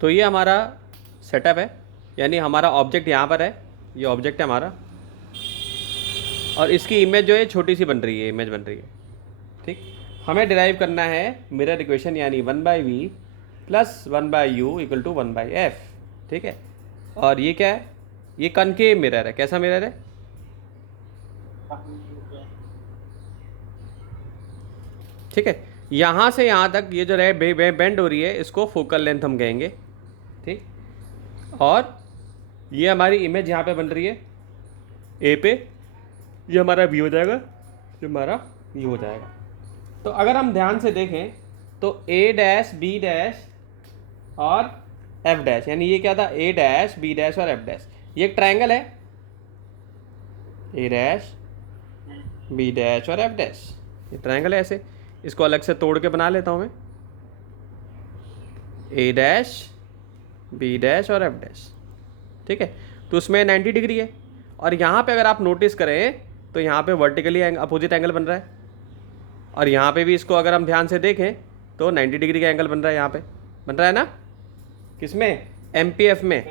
तो ये हमारा सेटअप है, यानी हमारा ऑब्जेक्ट यहाँ पर है, ये ऑब्जेक्ट है हमारा, और इसकी इमेज जो है छोटी सी बन रही है, इमेज बन रही है। ठीक, हमें डिराइव करना है मिरर इक्वेशन, यानी 1/v plus 1/u equal to 1/f। ठीक है, और ये क्या है, ये कनकेव मिरर है। कैसा मिरर है? ठीक है, यहाँ से यहाँ तक ये जो बेंड हो रही है, इसको फोकल लेंथ हम कहेंगे। ठीक, और ये हमारी इमेज यहाँ पे बन रही है ए पे, ये हमारा वी हो जाएगा, ये हमारा यू हो जाएगा। तो अगर हम ध्यान से देखें तो ए डैश बी डैश और एफ डैश, यानी ये क्या था, ए डैश बी डैश और एफ डैश, ये एक ट्रायंगल है, ए डैश बी डैश और एफ डैश, ये ट्रायंगल है। ऐसे इसको अलग से तोड़ के बना लेता हूँ मैं, ए डैश बी डैश और एफ डैश। ठीक है, तो उसमें 90 डिग्री है, और यहाँ पे अगर आप नोटिस करें तो यहाँ पे वर्टिकली अपोजिट एंगल बन रहा है, और यहाँ पे भी इसको अगर हम ध्यान से देखें तो 90 डिग्री का एंगल बन रहा है, यहाँ पे बन रहा है ना, किसमें, एमपीएफ में।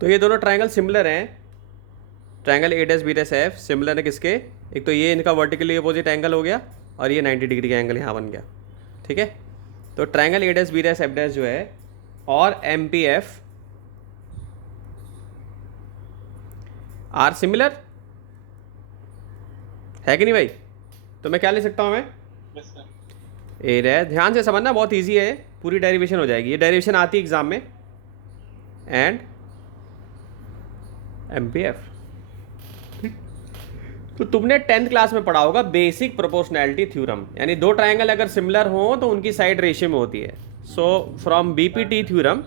तो ये दोनों ट्रायंगल सिमिलर हैं, triangle A dash B dash F similar है किसके, एक तो ये इनका वर्टिकली अपोजिट एंगल हो गया, और ये 90 डिग्री का एंगल यहाँ बन गया। ठीक है, तो triangle A dash B dash F dash जो है और M P F are similar है कि नहीं भाई? तो मैं क्या ले सकता हूँ, मैं ए डैश, ध्यान से समझना, बहुत ईजी है, पूरी डेरिवेशन हो जाएगी, ये डेरिवेशन आती है एग्जाम में, एंड एम पी एफ। तो तुमने 10th क्लास में पढ़ा होगा बेसिक प्रोपोर्शनैलिटी थ्योरम, यानी दो ट्रायंगल अगर सिमिलर हो तो उनकी साइड रेशियो में होती है। So from BPT theorem,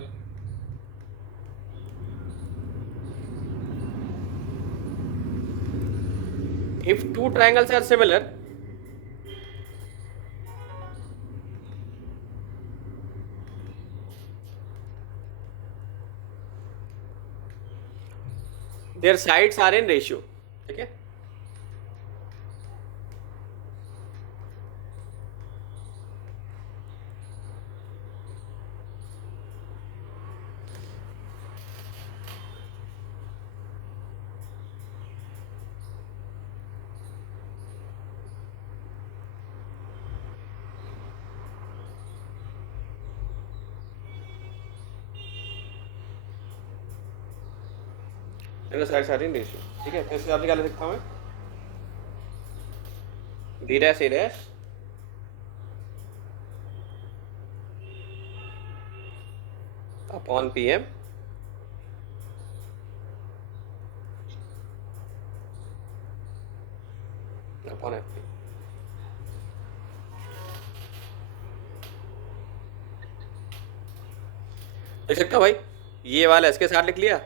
if two triangles are similar, their sides are in ratio। ठीक है, साइड सारी रेशियो। ठीक है, तो इसके साथ क्या लिख सकता हूँ मैं, B dash A dash upon P M upon F P. लिख सकता हूँ भाई, ये वाला इसके साथ लिख लिया,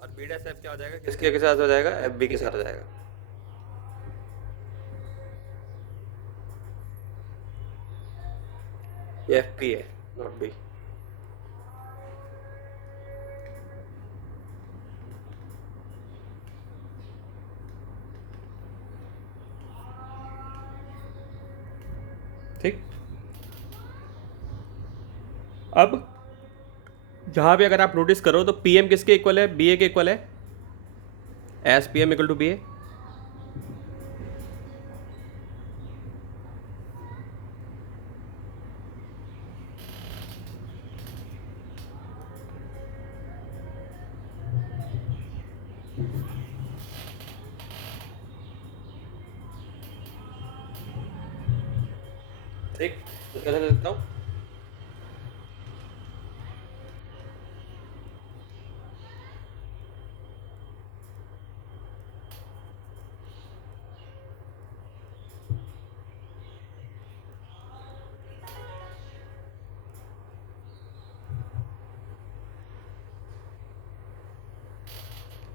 और बी डैश एफ क्या हो जाएगा, किसके के साथ हो जाएगा, एफ बी के साथ हो जाएगा। ये एफ पी है, नॉट बी। ठीक, अब जहाँ भी अगर आप नोटिस करो तो पी एम किसके इक्वल है, बी ए के इक्वल है, S P M equal to B A. ठीक, तो कैसे लिख सकता हूँ,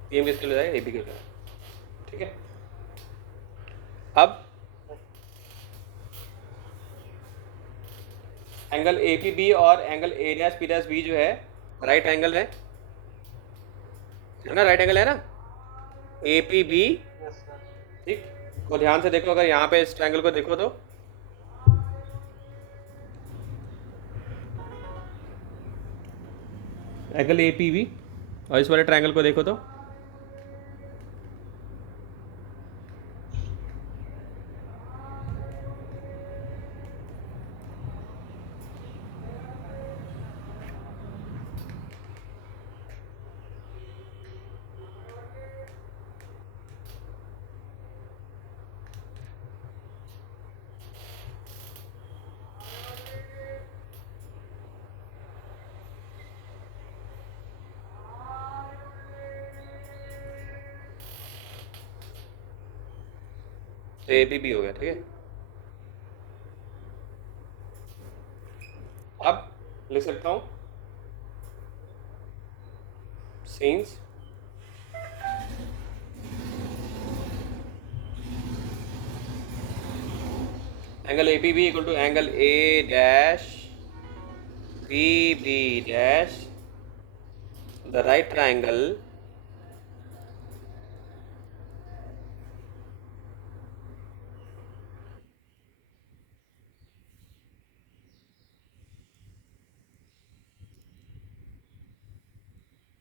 पीएम किसके लिए हो जाएगा, एपी के लिए। ठीक है, अब एंगल ए पी बी और angle A dash P dash B जो है राइट एंगल है ना, राइट एंगल है ना ए पी बी। ठीक, तो ध्यान से देखो, अगर यहाँ पे इस ट्रायंगल को देखो तो एंगल ए पी बी, और इस वाले ट्रायंगल को देखो तो ए पी बी हो गया। ठीक है, अब लिख सकता हूँ since angle A P B equal to angle A dash P B dash the right triangle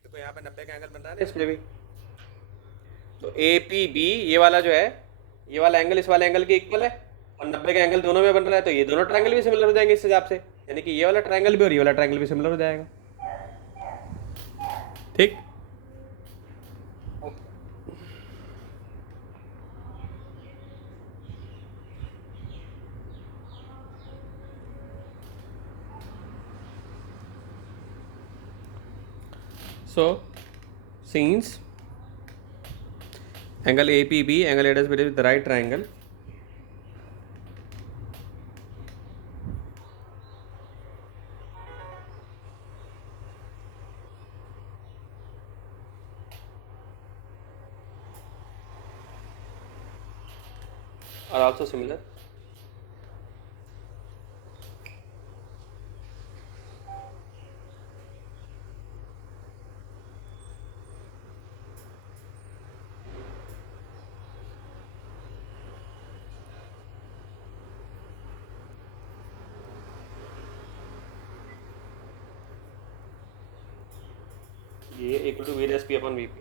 देखो यहाँ पे 90 का एंगल बन रहा है ना इसमें भी, तो ए पी बी ये वाला जो है, ये वाला एंगल इस वाले एंगल के इक्वल है, और 90 का एंगल दोनों में बन रहा है, तो ये दोनों ट्रायंगल भी सिमिलर हो जाएंगे इस हिसाब से, यानी कि ये वाला ट्रायंगल भी और ये वाला ट्रायंगल भी सिमिलर हो जाएगा। ठीक, so since angle APB angle ADS with the right triangle are also similar, ये equal to V dash P upon V P.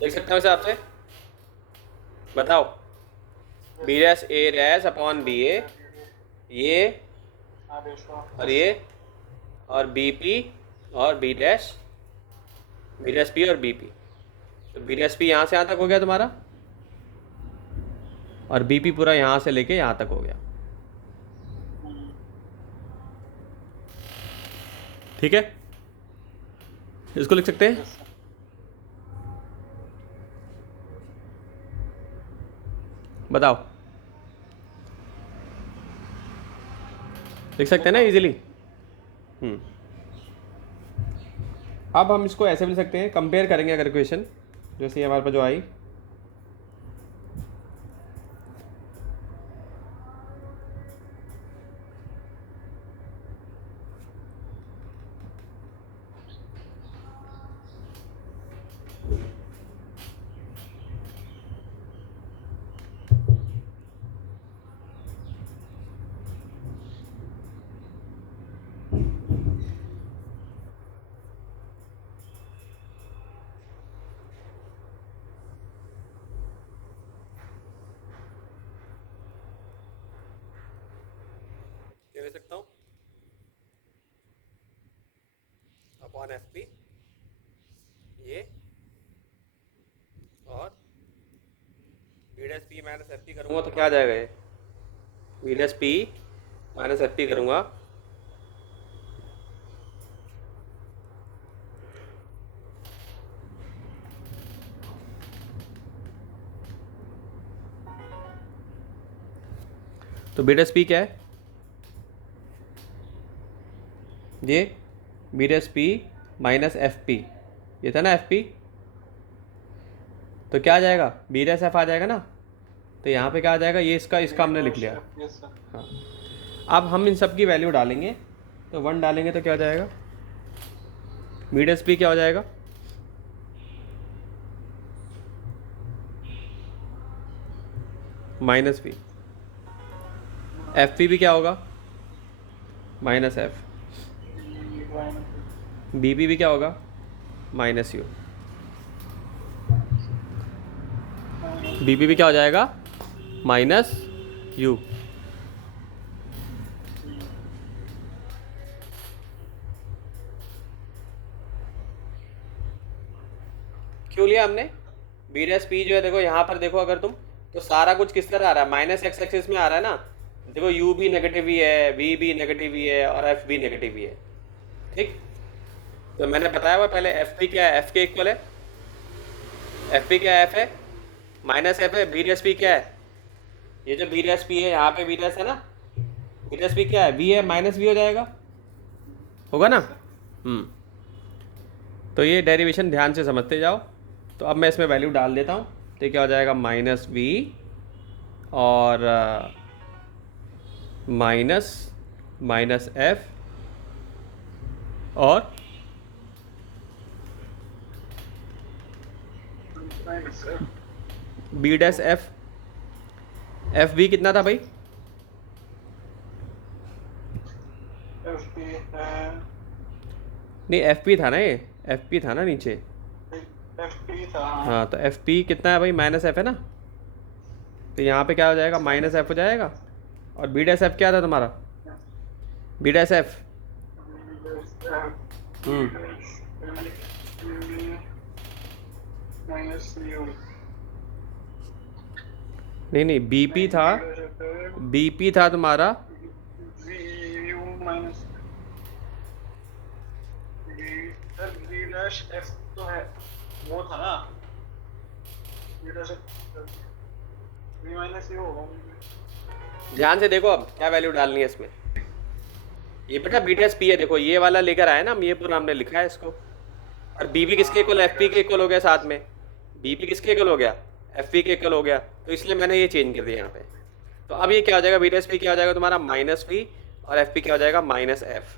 देख सकते हो इसे आपसे, बताओ B dash A dash upon B A, ये और ये, और बी पी और बी डैश पी और बी पी, तो बी डैश पी यहाँ से यहाँ तक हो गया तुम्हारा, और बी पी पूरा यहाँ से लेके यहाँ तक हो गया। ठीक है, इसको लिख सकते हैं, बताओ, लिख सकते हैं ना इजीली। अब हम इसको ऐसे भी लिख सकते हैं, कंपेयर करेंगे अगर इक्वेशन जैसे हमारे पास जो आई, ले सकता हूँ अपॉन एफ पी ये, और B dash P minus F P करूँगा तो क्या आ जाएगा, ये B dash P minus F P करूँगा तो बी डैश पी क्या है, ये B dash P minus F P, ये था ना एफ पी, तो क्या आ जाएगा, बी डैश एफ आ जाएगा ना। तो यहाँ पे क्या आ जाएगा, ये इसका हमने लिख लिया। हाँ, अब हम इन सब की वैल्यू डालेंगे, तो 1 डालेंगे तो क्या हो जाएगा, बी डैश पी क्या हो जाएगा, माइनस पी, एफ पी भी क्या होगा, माइनस एफ, बी पी भी क्या होगा, माइनस यू, बी पी भी क्या हो जाएगा, माइनस यू। क्यों लिया हमने, बी डैश पी जो है, देखो यहाँ पर देखो अगर तुम, तो सारा कुछ किस तरह आ रहा है, माइनस एक्स एक्सिस में आ रहा है ना। देखो यू भी नेगेटिव ही है, वी भी नेगेटिव ही है, और एफ भी नेगेटिव ही है। ठीक, तो मैंने बताया हुआ पहले, एफ पी क्या है, एफ के इक्वल है, एफ पी क्या है, एफ है, माइनस एफ है, बी डैश पी क्या है, ये जो बी डैश पी है यहाँ पे बी डैश है ना, बी डैश पी क्या है, वी है, माइनस वी हो जाएगा, होगा ना। तो ये डेरिवेशन ध्यान से समझते जाओ। तो अब मैं इसमें वैल्यू डाल देता हूँ, तो क्या हो जाएगा, माइनस वी और माइनस माइनस एफ और B dash F, F B कितना था भाई, नहीं एफ पी था ना, ये एफ पी था ना नीचे, एफ पी था। हाँ तो एफ पी कितना है भाई, माइनस एफ है ना, तो यहाँ पे क्या हो जाएगा, माइनस एफ हो जाएगा। और बी डैश एफ क्या था तुम्हारा, बी डैश एफ, नहीं नहीं बीपी था, बीपी था तुम्हारा, एफ तो है, वो था ना, वी माइनस यू होगा। ध्यान से देखो अब क्या वैल्यू डालनी है इसमें। ये बेटा बी डैश पी है, देखो ये वाला लेकर आए ना हम, ये पूरा हमने लिखा है इसको। और बी पी किसके इक्वल, एफ पी के इक्वल हो गया साथ में, बी पी किसके इक्वल हो गया, एफ पी के इक्वल हो गया, तो इसलिए मैंने ये चेंज कर दिया यहाँ पे। तो अब ये क्या हो जाएगा, बी डैश पी क्या हो जाएगा तुम्हारा, माइनस पी, और एफ पी क्या हो जाएगा, माइनस एफ।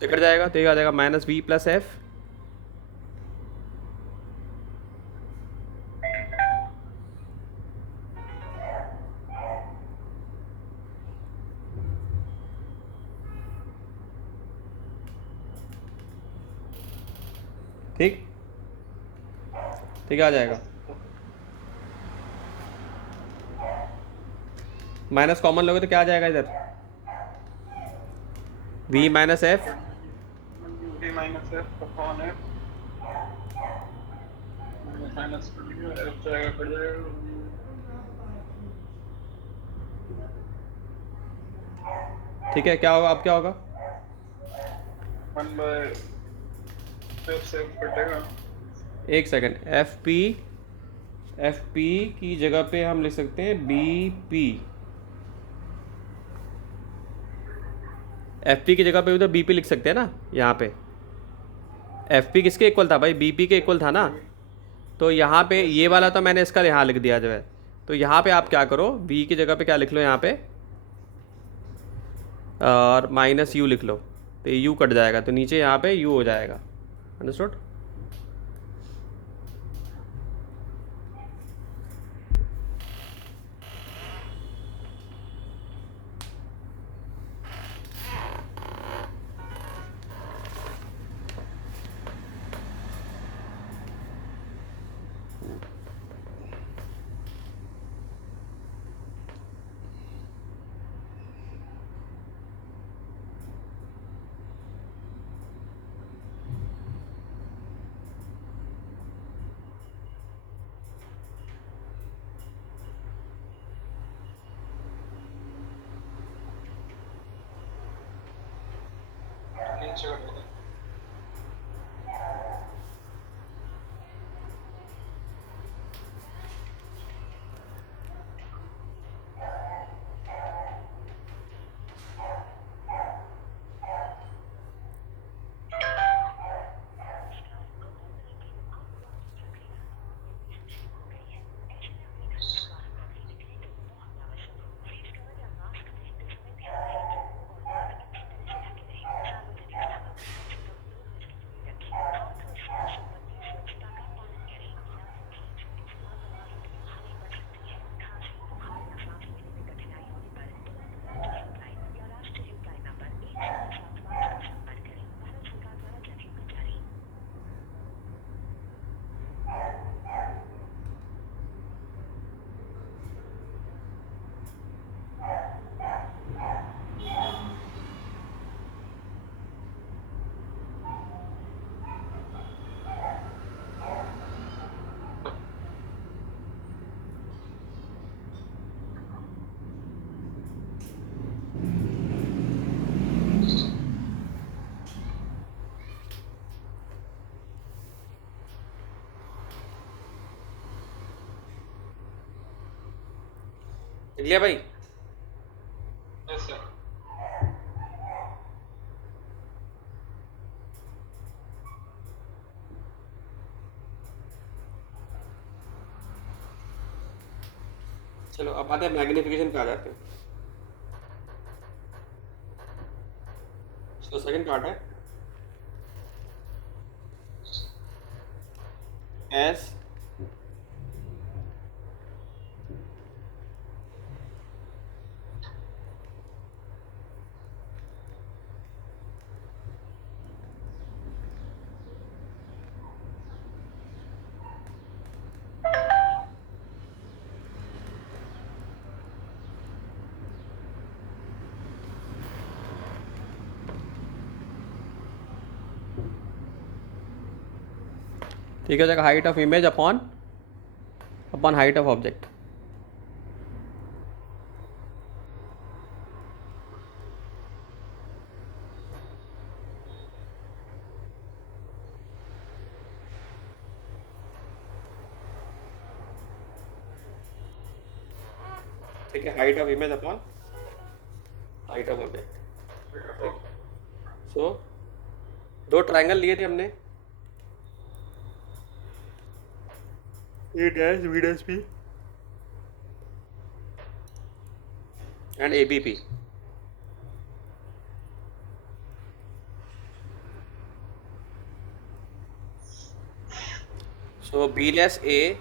तो कट जाएगा, तो ये आ जाएगा माइनस वी प्लस एफ, ठीक, ठीक आ जाएगा, माइनस कॉमन लोगे तो क्या आ जाएगा इधर, v minus F, V minus F upon F, minus F जाएगा, कट जाएगा। ठीक है, क्या होगा अब, क्या होगा, 1 बाय एफ से एफ कटेगा। एक सेकेंड, एफ पी की जगह पे हम लिख सकते हैं बी पी, एफ पी की जगह पे भी तो बी पी लिख सकते हैं ना यहाँ पे। एफ पी किसके इक्वल था भाई, बी पी के इक्वल था ना। तो यहाँ पे ये वाला तो मैंने इसका यहाँ लिख दिया जो है, तो यहाँ पे आप क्या करो, बी की जगह पे क्या लिख लो यहाँ पे, और माइनस यू लिख लो, तो यू कट जाएगा, तो नीचे यहाँ पे यू हो जाएगा। अंडरस्टूड। नीचे कर देते हैं। लिख लिया भाई? Yes sir. चलो अब आते हैं मैग्निफिकेशन पे आ जाते हैं। तो सेकंड पार्ट है एस ठीक है, height of image upon upon height of object. ठीक है, height of image upon height of object. So दो ट्रायंगल लिए थे हमने, A dash B dash P and A B P. So B dash A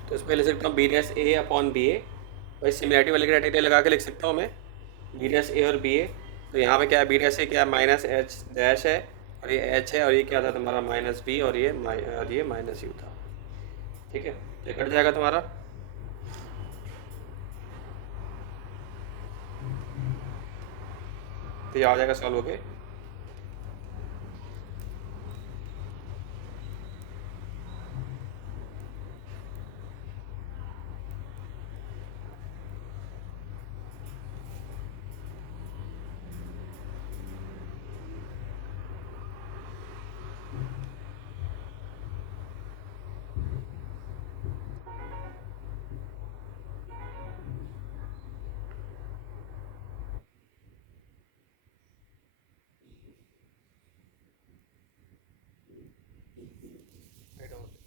तो इस पर लिख सकता हूँ B dash A upon B A. भाई सिमिलरिटी वाले क्राइटेरिया लगा के लिख सकता हूँ मैं बी डैश ए और बी ए। तो यहाँ पे क्या है, बी डैश ए क्या है, माइनस एच डैश है और ये एच है, और ये क्या था तुम्हारा माइनस बी, और ये माइनस यू था। ठीक है, तो ये कट जाएगा तुम्हारा। तो ये आ जाएगा सॉल्व हो के।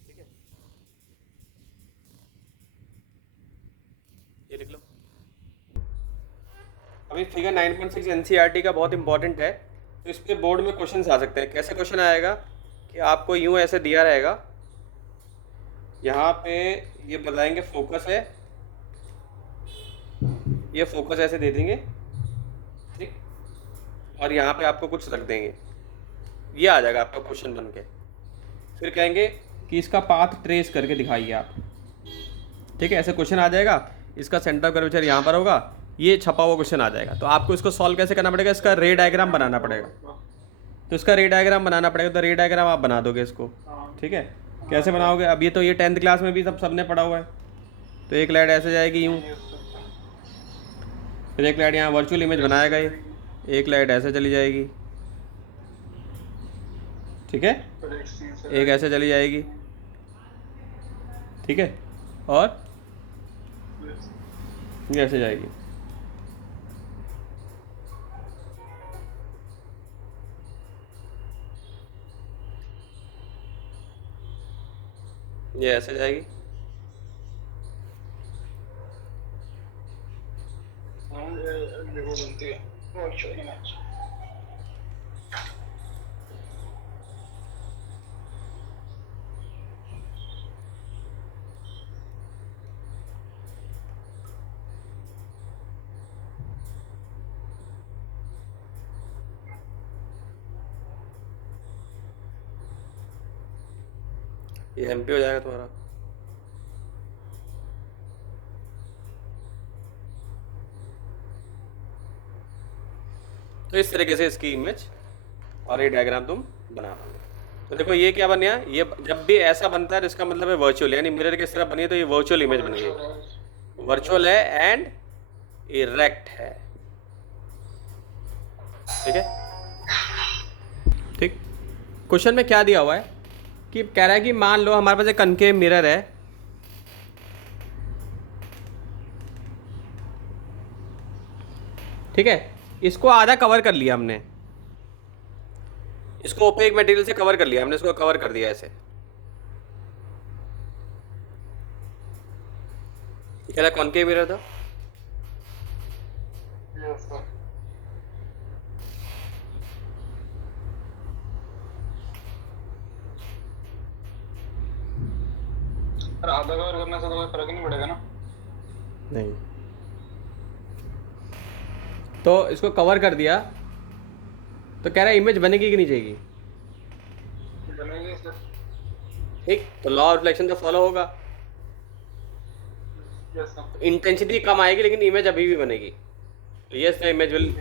ठीक है, ये लिख लो। अभी फिगर 9.6 एनसीईआरटी का बहुत इंपॉर्टेंट है। तो इस पे बोर्ड में क्वेश्चन आ सकते हैं। कैसे क्वेश्चन आएगा कि आपको यूं ऐसे दिया रहेगा, यहाँ पे ये बताएंगे फोकस है, ये फोकस ऐसे दे देंगे, ठीक, और यहाँ पे आपको कुछ रख देंगे, ये आ जाएगा आपका क्वेश्चन बन के। फिर कहेंगे कि इसका पाथ ट्रेस करके दिखाइए आप। ठीक है, ऐसे क्वेश्चन आ जाएगा, इसका सेंटर ऑफ कर्वेचर यहाँ पर होगा, ये छपा हुआ क्वेश्चन आ जाएगा। तो आपको इसको सॉल्व कैसे करना पड़ेगा, इसका रे डायग्राम बनाना पड़ेगा। तो इसका रे डायग्राम बनाना पड़ेगा, तो रे डायग्राम आप बना दोगे इसको। ठीक है, कैसे बनाओगे, अब ये तो ये 10th क्लास में भी सबने पढ़ा हुआ है। तो एक लाइट ऐसे जाएगी यूँ, फिर एक लाइट यहाँ वर्चुअल इमेज बनाएगा ये, एक लाइट ऐसे चली जाएगी, ठीक है, एक ऐसे चली जाएगी, ठीक है, और ये ऐसे जाएगी। ये ऐसे जाएगी, देखो बनती है वर्चुअल इमेज। ये एमपी हो जाएगा तुम्हारा। तो इस तरीके से इसकी इमेज और ये डायग्राम तुम बना पाओगे। तो देखो ये क्या बन गया, ये जब भी ऐसा बनता है तो इसका मतलब है वर्चुअल, यानी मिरर की तरह बनी है तो ये वर्चुअल इमेज बन गई। वर्चुअल है एंड इरेक्ट है। ठीक है, ठीक। क्वेश्चन में क्या दिया हुआ है कि कह रहा है कि मान लो हमारे पास एक कनकेव मिरर है, ठीक है, इसको आधा कवर कर लिया हमने, इसको ओपेक मटेरियल से कवर कर लिया हमने, इसको कवर कर दिया ऐसे। कह रहा कॉनकेव मिरर था, यस सर। सर आधा कवर करने से तो कोई फर्क नहीं पड़ेगा ना? नहीं। तो इसको कवर कर दिया तो कह रहा है इमेज बनेगी कि नहीं चाहिए, बनेगी सर। ठीक। तो लॉ ऑफ रिफ्लेक्शन तो फॉलो होगा, यस सर। इंटेंसिटी कम आएगी लेकिन इमेज अभी भी बनेगी। तो yes the image will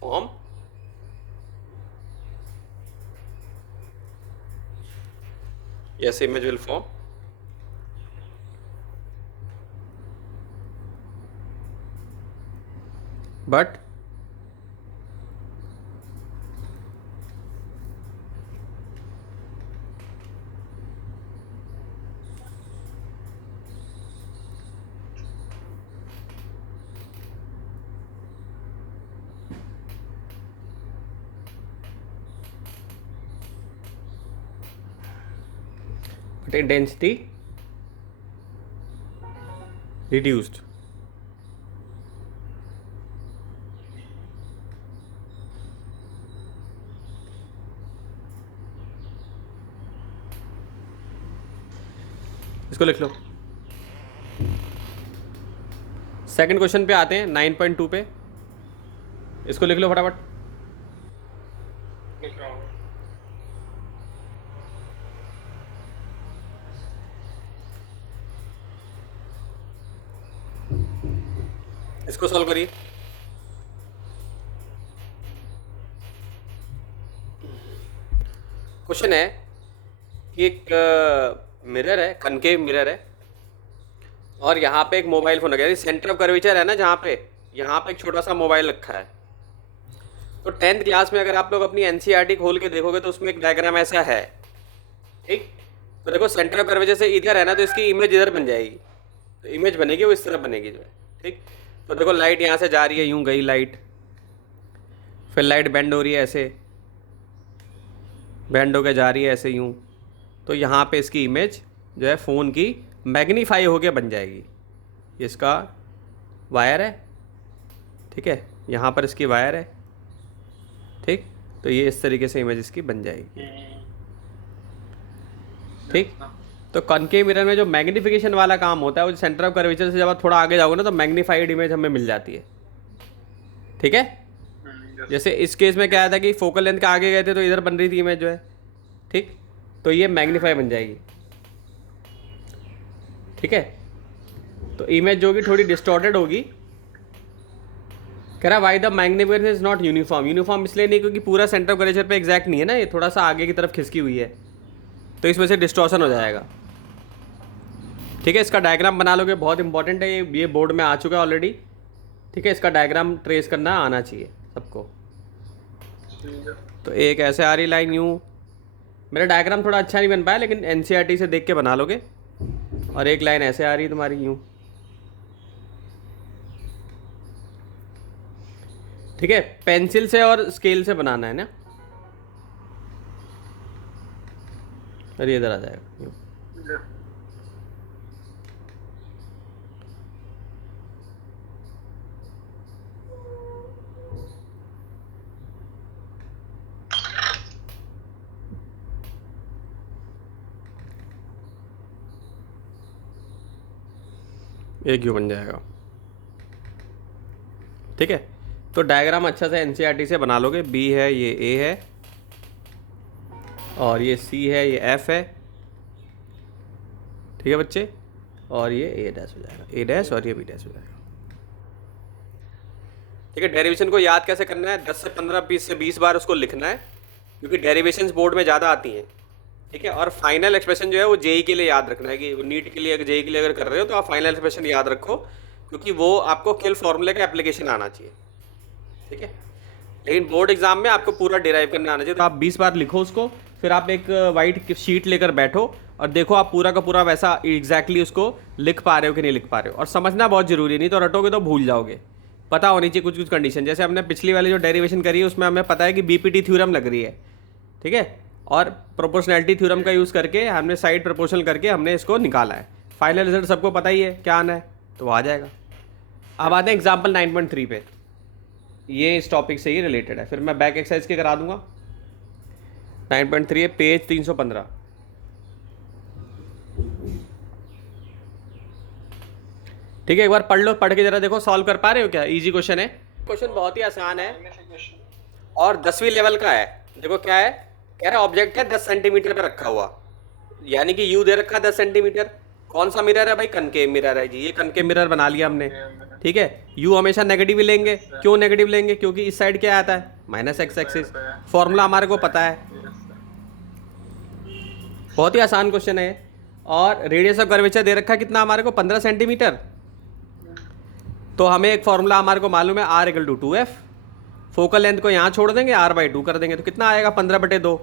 form, yes image will form, but intensity reduced। इसको लिख लो। सेकंड क्वेश्चन पे आते हैं 9.2 पे, इसको लिख लो फटाफट। लिख रहा हूँ। इसको सॉल्व करिए। क्वेश्चन है कि एक मिरर है, कनकेव मिरर है, और यहाँ पे एक मोबाइल फोन रखा है, सेंटर ऑफ कर्वेचर है ना जहाँ पे, यहाँ पे एक छोटा सा मोबाइल रखा है। तो 10th क्लास में अगर आप लोग अपनी एनसीईआरटी खोल के देखोगे तो उसमें एक डायग्राम ऐसा है, ठीक। तो देखो सेंटर ऑफ कर्वेचर से इधर है ना, तो इसकी इमेज इधर बन जाएगी, तो इमेज बनेगी वो इस तरह बनेगी जो है, ठीक। तो देखो लाइट यहाँ से जा रही है, यूँ गई लाइट, फिर लाइट बेंड हो रही है ऐसे, बेंड होकर जा रही है ऐसे यूँ, तो यहाँ पे इसकी इमेज जो है फ़ोन की मैग्नीफाई होके बन जाएगी। इसका वायर है, ठीक है, यहाँ पर इसकी वायर है, ठीक। तो ये इस तरीके से इमेज इसकी बन जाएगी, ठीक। तो कॉनकेव मिरर में जो मैग्नीफिकेशन वाला काम होता है वो सेंटर ऑफ कर्वेचर से जब आप थोड़ा आगे जाओगे ना तो मैग्नीफाइड इमेज हमें मिल जाती है, ठीक है। जैसे इस केस में क्या आया था कि फोकल लेंथ का आगे गए थे तो इधर बन रही थी इमेज जो है, ठीक। तो ये मैग्नीफाई बन जाएगी, ठीक है। तो इमेज जो होगी थोड़ी डिस्टॉर्टेड होगी। कह रहा why the magnification is not uniform, uniform इसलिए नहीं क्योंकि पूरा सेंटर ऑफ कर्वेचर पे एग्जैक्ट नहीं है ना, ये थोड़ा सा आगे की तरफ खिसकी हुई है, तो इस वजह से डिस्टॉर्शन हो जाएगा, ठीक है। इसका डायग्राम बना लोगे, बहुत इंपॉर्टेंट है ये बोर्ड में आ चुका है ऑलरेडी, ठीक है। इसका डायग्राम ट्रेस करना आना चाहिए सबको। तो एक ऐसे आ रही लाइन यूँ, मेरा डायग्राम थोड़ा अच्छा नहीं बन पाया लेकिन एनसीईआरटी से देख के बना लोगे। और एक लाइन ऐसे आ रही है तुम्हारी यूँ, ठीक है। पेंसिल से और स्केल से बनाना है ना, अरे इधर आ जाएगा यूँ। एक यू बन जाएगा, ठीक है। तो डायग्राम अच्छा से एनसीईआरटी से बना लोगे। बी है, ये ए है, और ये सी है, ये एफ है, ठीक है बच्चे, और ये ए डैश हो जाएगा, ए डैश और ये बी डैश हो जाएगा। ठीक है, डेरिवेशन को याद कैसे करना है, 10 से 15 20 से 20 बार उसको लिखना है, क्योंकि डेरिवेशंस बोर्ड में ज़्यादा आती हैं। ठीक है, और फाइनल एक्सप्रेशन जो है वो जेई के लिए याद रखना है, कि नीट के लिए अगर जेई के लिए अगर कर रहे हो तो आप फाइनल एक्सप्रेशन याद रखो, क्योंकि वो आपको केवल फॉर्मूले का एप्लीकेशन आना चाहिए। ठीक है, लेकिन बोर्ड एग्जाम में आपको पूरा डिराइव करना आना चाहिए। तो आप 20 बार लिखो उसको, फिर आप एक वाइट शीट लेकर बैठो और देखो आप पूरा का पूरा वैसा एग्जैक्टली उसको लिख पा रहे हो कि नहीं लिख पा रहे हो। और समझना बहुत जरूरी है, नहीं तो रटोगे तो भूल जाओगे। पता होनी चाहिए कुछ कुछ कंडीशन, जैसे हमने पिछली वाली जो डेरिवेशन करी है उसमें हमें पता है कि बीपीटी थ्योरम लग रही है। ठीक है, और प्रोपोर्शनैलिटी थ्योरम का यूज़ करके हमने साइड प्रोपोर्शनल करके हमने इसको निकाला है। फाइनल रिजल्ट सबको पता ही है क्या आना है, तो आ जाएगा। अब आते हैं एग्जाम्पल 9.3 पे, ये इस टॉपिक से ही रिलेटेड है, फिर मैं बैक एक्सरसाइज के करा दूंगा। 9.3 है, पेज 315। ठीक है, एक बार पढ़ लो, पढ़ के जरा देखो सॉल्व कर पा रहे हो क्या। इजी क्वेश्चन है, क्वेश्चन बहुत ही आसान है और 10वीं लेवल का है। देखो क्या है, कह रहा ऑब्जेक्ट है 10 सेंटीमीटर पे रखा हुआ, यानी कि यू दे रखा 10 सेंटीमीटर। कौन सा मिरर है भाई, कनकेव मिरर है जी, ये कनकेव मिरर बना लिया हमने। ठीक है, यू हमेशा नेगेटिव ही लेंगे। क्यों नेगेटिव लेंगे, क्योंकि इस साइड क्या आता है, माइनस एक्स एक्सिस। फॉर्मूला हमारे को पता है, बहुत ही आसान क्वेश्चन है। और रेडियस ऑफ कर्वेचर दे रखा कितना हमारे को, 15 सेंटीमीटर। तो हमें एक फॉर्मूला हमारे को मालूम है, R = 2F। फोकल लेंथ को यहाँ छोड़ देंगे, R/2 कर देंगे, तो कितना आएगा, 15/2।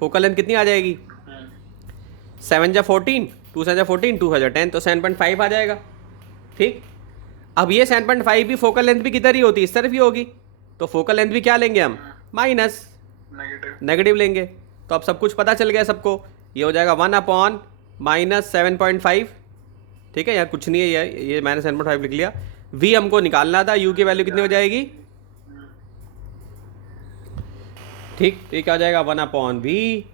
फोकल लेंथ कितनी आ जाएगी, 7 जा 14, 2 7 जा 14, 2 जा 10, तो 7.5 आ जाएगा। ठीक, अब ये 7.5 भी फोकल लेंथ भी किधर ही होती है, इस तरफ ही होगी, तो फोकल लेंथ भी क्या लेंगे हम, माइनस नेगेटिव लेंगे। तो अब सब कुछ पता चल गया सबको, ये हो जाएगा 1/-7.5। ठीक है, यार कुछ नहीं है, ये मैंने 7.5 लिख लिया। v हमको निकालना था, u की वैल्यू कितनी हो जाएगी, ठीक, तो ये क्या हो जाएगा, 1/v।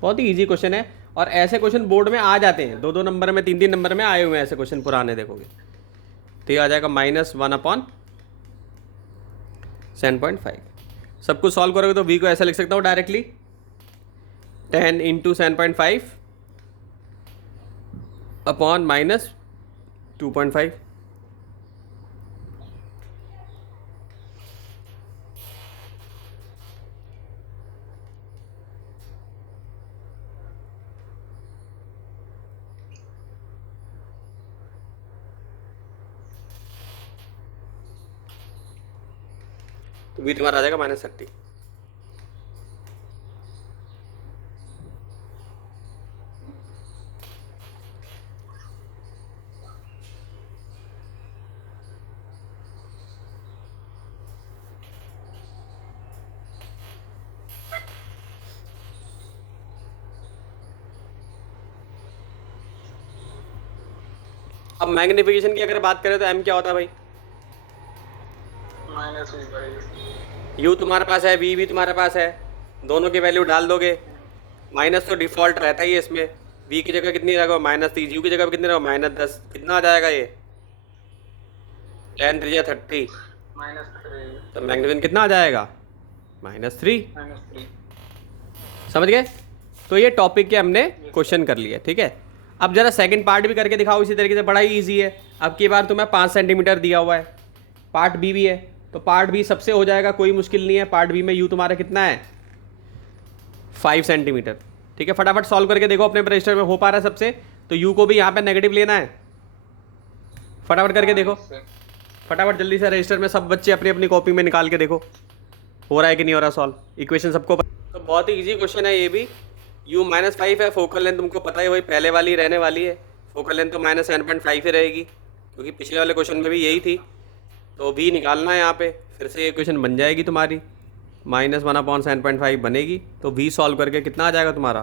बहुत ही इजी क्वेश्चन है, और ऐसे क्वेश्चन बोर्ड में आ जाते हैं, 2-2 नंबर में, 3-3 नंबर में आए हुए हैं ऐसे क्वेश्चन पुराने, देखोगे तो ये आ जाएगा -1/7.5। सब कुछ सॉल्व करोगे तो v को ऐसा लिख सकता हूँ डायरेक्टली, 10 × 7.5 अपॉन -2.5। तो v तुम्हारा आ जाएगा -30। अब मैग्निफिकेशन की अगर बात करें तो m क्या होता है भाई, u तुम्हारे पास है, v भी तुम्हारे पास है, दोनों की वैल्यू डाल दोगे। माइनस तो डिफॉल्ट रहता ही है इसमें, v की जगह कितनी रहेगा, -30, u की जगह कितनी रहेगा, -10। कितना आ जाएगा ये, 10 3 30, तो मैग्निफिकेशन कितना आ जाएगा, -3। समझ गए, तो ये टॉपिक के हमने क्वेश्चन कर लिए। ठीक है, अब जरा सेकंड पार्ट भी करके दिखाओ इसी तरीके से, बड़ा ही ईजी है। अब की बार तुम्हें 5 सेंटीमीटर दिया हुआ है, पार्ट बी भी है, तो पार्ट बी सबसे हो जाएगा, कोई मुश्किल नहीं है। पार्ट बी में यू तुम्हारा कितना है, 5 सेंटीमीटर। ठीक है, फटाफट सॉल्व करके देखो अपने रजिस्टर में हो पा रहा है सबसे, तो यू को भी यहाँ पे नेगेटिव लेना है, फटाफट करके देखो, फटाफट जल्दी से रजिस्टर में सब बच्चे अपनी अपनी कॉपी में निकाल के देखो हो रहा है कि नहीं हो रहा सॉल्व। इक्वेशन सबको तो बहुत ही ईजी क्वेश्चन है ये भी। u -5 है, फोकल लेंथ तुमको पता है वही पहले वाली रहने वाली है, फोकल लेंथ तो -7.5 ही रहेगी, क्योंकि पिछले वाले क्वेश्चन में भी यही थी। तो v निकालना है यहाँ पे, फिर से ये क्वेश्चन बन जाएगी तुम्हारी, -1/7.5 बनेगी। तो v सॉल्व करके कितना आ जाएगा तुम्हारा,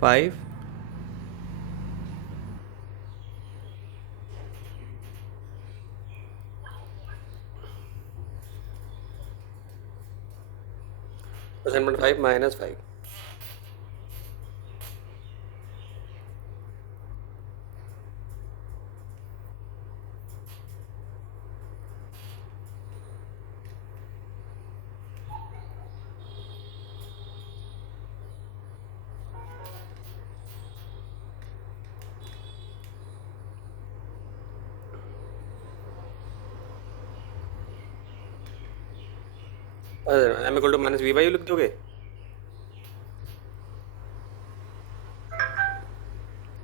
5। -5 -5। M equal to minus V by U लिख दोगे।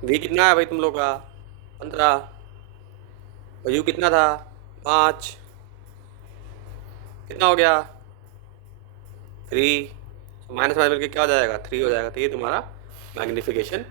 वी कितना है भाई तुम लोग का 15, और यू कितना था 5, कितना हो गया 3, माइनस माइनस करके क्या हो जाएगा 3 हो जाएगा। तो ये तुम्हारा मैग्नीफिकेशन